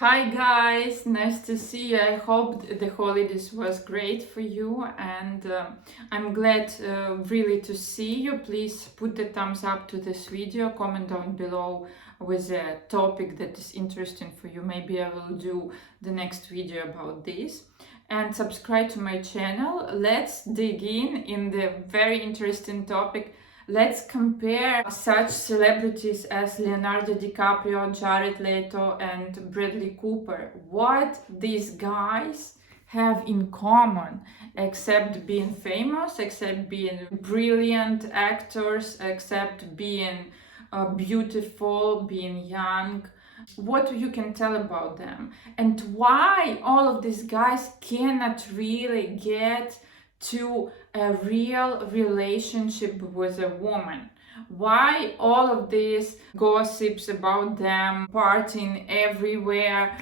Hi guys, nice to see you. I hope the holidays was great for you, and I'm glad really to see you. Please put the thumbs up to this video, comment down below with a topic that is interesting for you. Maybe I will do the next video about this. And subscribe to my channel. Let's dig in the very interesting topic. Let's compare such celebrities as Leonardo DiCaprio, Jared Leto, and Bradley Cooper. What these guys have in common, except being famous, except being brilliant actors, except being beautiful, being young. What you can tell about them, and why all of these guys cannot really get to a real relationship with a woman. Why all of these gossips about them partying everywhere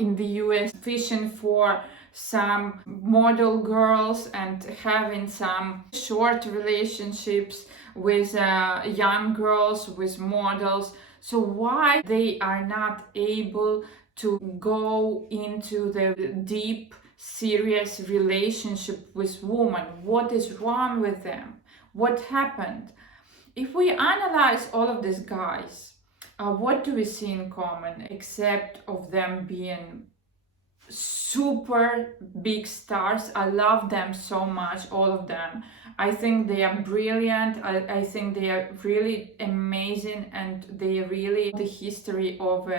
in the US, fishing for some model girls and having some short relationships with young girls, with models. So why they are not able to go into the deep serious relationship with woman? What is wrong with them? What happened? If we analyze all of these guys, what do we see in common except of them being super big stars? I love them so much, all of them. I think they are brilliant. I think they are really amazing, and they are really the history of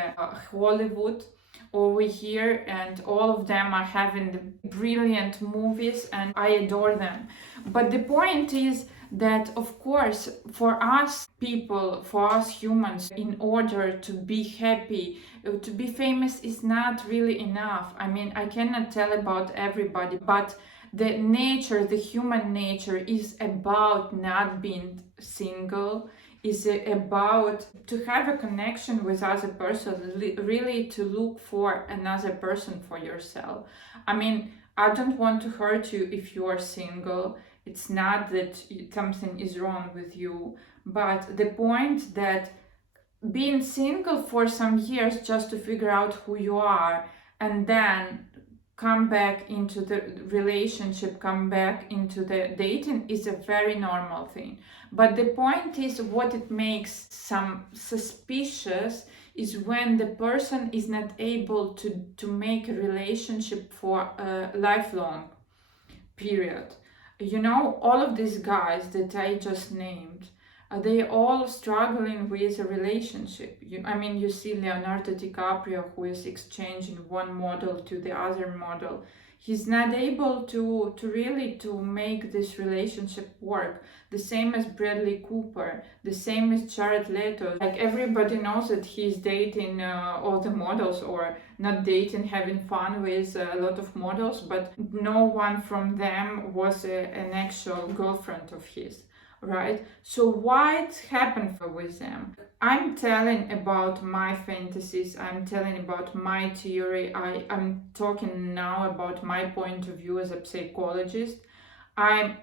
Hollywood over here, and all of them are having the brilliant movies, and I adore them. But the point is that, of course, for us people, for us humans, in order to be happy, to be famous is not really enough. I mean, I cannot tell about everybody, but the nature, the human nature is about not being single, is about to have a connection with other person, really to look for another person for yourself. I mean, I don't want to hurt you if you are single. It's not that something is wrong with you, but the point that being single for some years just to figure out who you are, and then come back into the relationship, come back into the dating, is a very normal thing. But the point is, what it makes some suspicious is when the person is not able to make a relationship for a lifelong period. You know, all of these guys that I just named, they all struggling with a relationship. I mean, you see Leonardo DiCaprio, who is exchanging one model to the other model. He's not able to really to make this relationship work. The same as Bradley Cooper, the same as Jared Leto. Like, everybody knows that he's dating all the models, or not dating, having fun with a lot of models, but no one from them was an actual girlfriend of his. Right? So what happened with them? I'm telling about my fantasies, I'm telling about my theory, I'm talking now about my point of view as a psychologist. I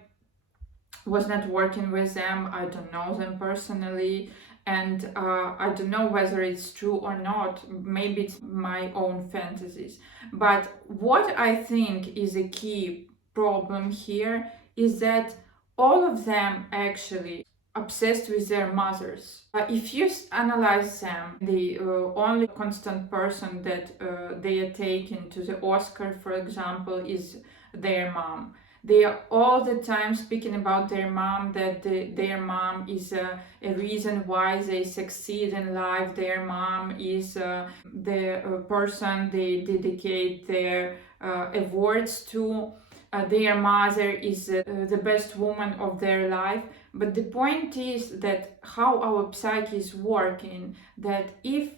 was not working with them, I don't know them personally, and I don't know whether it's true or not. Maybe it's my own fantasies. But what I think is a key problem here is that all of them actually obsessed with their mothers. If you analyze them, the only constant person that they are taking to the Oscar, for example, is their mom. They are all the time speaking about their mom, that their mom is a reason why they succeed in life. Their mom is the person they dedicate their awards to. Their mother is the best woman of their life. But the point is that how our psyche is working, that if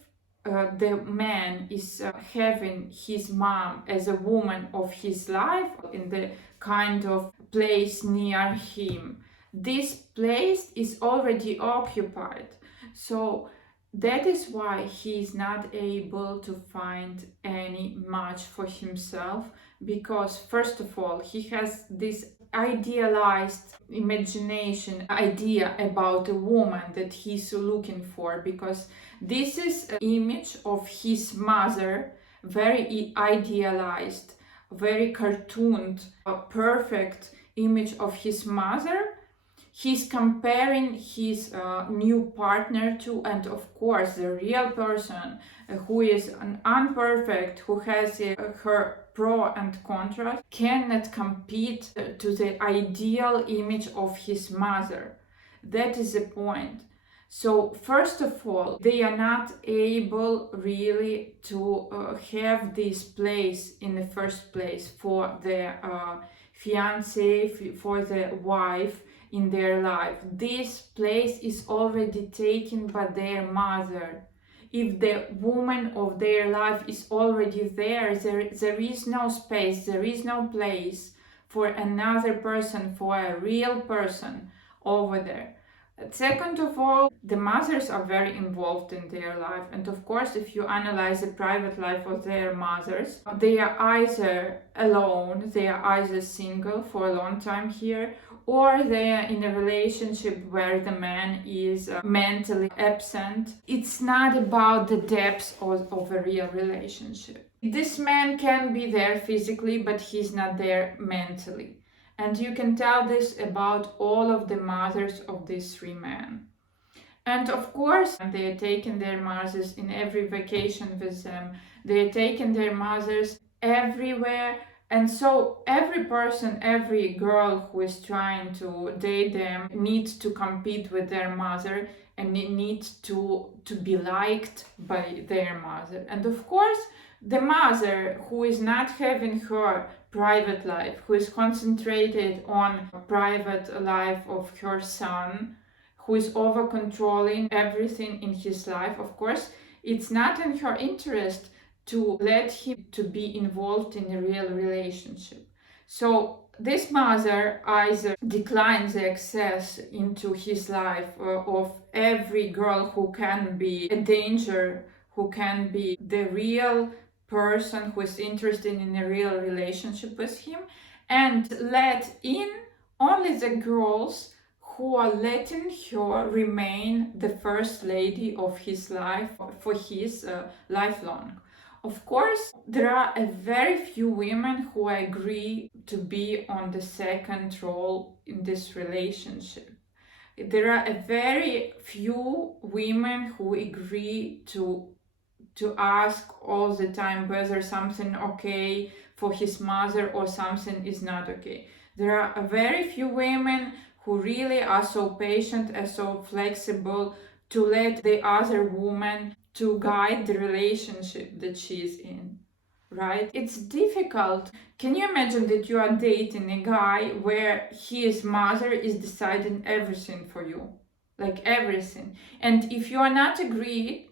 the man is having his mom as a woman of his life in the kind of place near him, this place is already occupied. So that is why he is not able to find any match for himself, because first of all, he has this idealized imagination idea about a woman that he's looking for, because this is an image of his mother, very idealized, very cartooned, a perfect image of his mother. He's comparing his new partner to, and of course, the real person who is an imperfect, who has her pro and contra, cannot compete to the ideal image of his mother. That is the point. So first of all, they are not able really to have this place in the first place for the fiance, for the wife in their life. This place is already taken by their mother. If the woman of their life is already there, there is no space, there is no place for another person, for a real person over there. Second of all, the mothers are very involved in their life, and of course, if you analyze the private life of their mothers, they are either alone, they are either single for a long time here, or they are in a relationship where the man is mentally absent. It's not about the depth of a real relationship. This man can be there physically, but he's not there mentally. And you can tell this about all of the mothers of these three men. And of course, they are taking their mothers in every vacation with them. They are taking their mothers everywhere. And so every person, every girl who is trying to date them needs to compete with their mother and needs to be liked by their mother. And of course, the mother who is not having her private life, who is concentrated on private life of her son, who is over controlling everything in his life, of course, it's not in her interest to let him to be involved in a real relationship. So this mother either declines the access into his life of every girl who can be a danger, who can be the real person who is interested in a real relationship with him, and let in only the girls who are letting her remain the first lady of his life for his lifelong. Of course, there are a very few women who agree to be on the second role in this relationship. There are a very few women who agree to ask all the time whether something okay for his mother or something is not okay. There are a very few women who really are so patient and so flexible to let the other woman to guide the relationship that she's in, right? It's difficult. Can you imagine that you are dating a guy where his mother is deciding everything for you, like everything, and if you are not agreed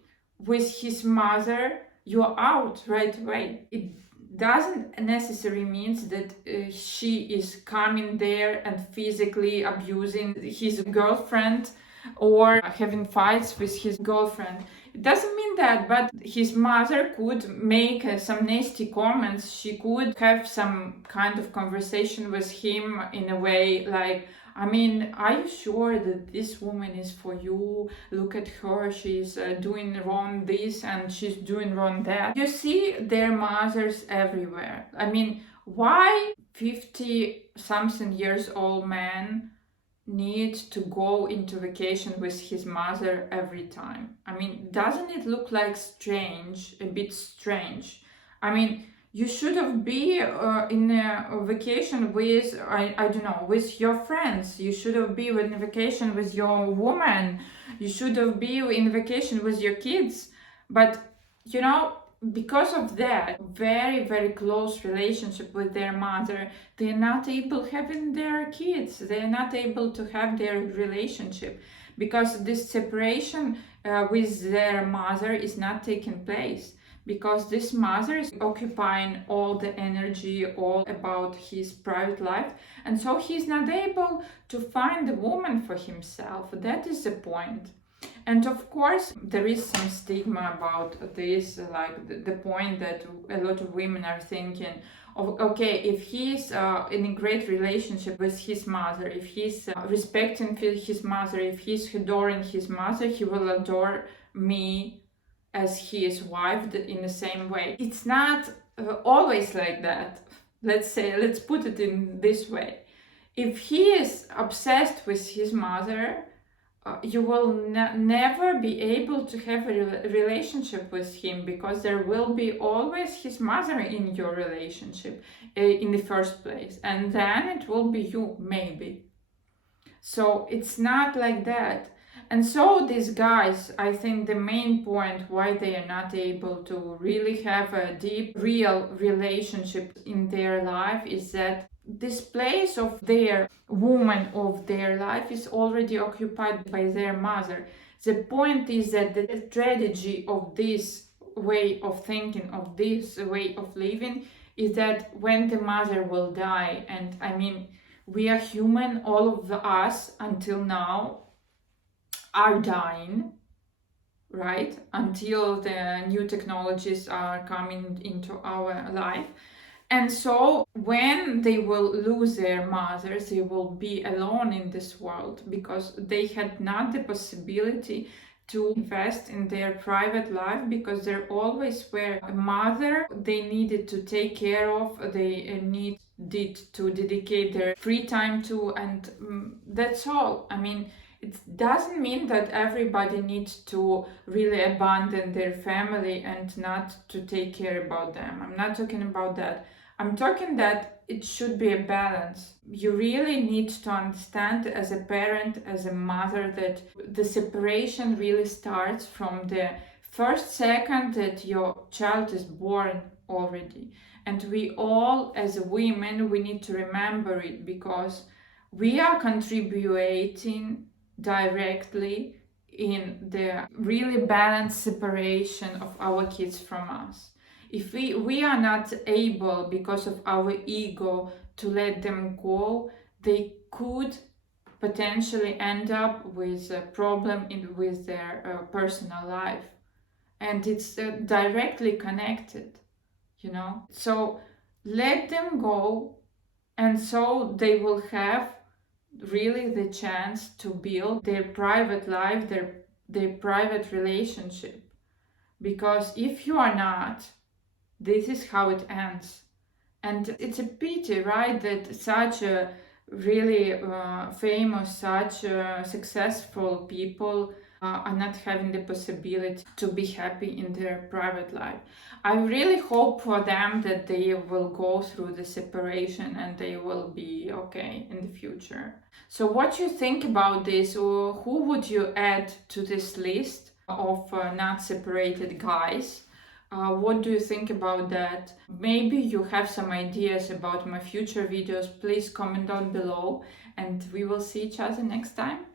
with his mother, you're out right away. It doesn't necessarily mean that she is coming there and physically abusing his girlfriend or having fights with his girlfriend. It doesn't mean that, but his mother could make some nasty comments. She could have some kind of conversation with him in a way like, I mean, are you sure that this woman is for you? Look at her, she's doing wrong this and she's doing wrong that. You see their mothers everywhere. I mean, why 50-something years old man needs to go into vacation with his mother every time? I mean, doesn't it look like strange, a bit strange? I mean, you should have been in a vacation with, I don't know, with your friends. You should have been in a vacation with your woman. You should have been in vacation with your kids. But, you know, because of that very, very close relationship with their mother, they're not able having their kids. They're not able to have their relationship because this separation with their mother is not taking place. Because this mother is occupying all the energy, all about his private life, and so he's not able to find a woman for himself. That is the point. And of course, there is some stigma about this, like the point that a lot of women are thinking, okay, if he's in a great relationship with his mother, if he's respecting his mother, if he's adoring his mother, he will adore me as his wife in the same way. It's not always like that. Let's put it in this way. If he is obsessed with his mother, you will never be able to have a relationship with him, because there will be always his mother in your relationship in the first place, and then it will be you, maybe. So it's not like that. And so these guys, I think the main point why they are not able to really have a deep, real relationship in their life is that this place of their woman of their life is already occupied by their mother. The point is that the strategy of this way of thinking, of this way of living, is that when the mother will die, and I mean, we are human, all of us until now are dying, right? Until the new technologies are coming into our life. And so when they will lose their mothers, they will be alone in this world, because they had not the possibility to invest in their private life, because there always were a mother they needed to take care of, they needed to dedicate their free time to, and that's all. I mean, it doesn't mean that everybody needs to really abandon their family and not to take care about them. I'm not talking about that. I'm talking that it should be a balance. You really need to understand as a parent, as a mother, that the separation really starts from the first second that your child is born already. And we all, as women, we need to remember it, because we are contributing directly in the really balanced separation of our kids from us. If we are not able, because of our ego, to let them go, they could potentially end up with a problem with their personal life. And it's directly connected, you know? So let them go, and so they will have really the chance to build their private life, their private relationship. Because if you are not, this is how it ends. And it's a pity, right, that such a really famous, such successful people are not having the possibility to be happy in their private life. I really hope for them that they will go through the separation and they will be okay in the future. So what you think about this, or who would you add to this list of not separated guys? What do you think about that? Maybe you have some ideas about my future videos. Please comment down below, and we will see each other next time.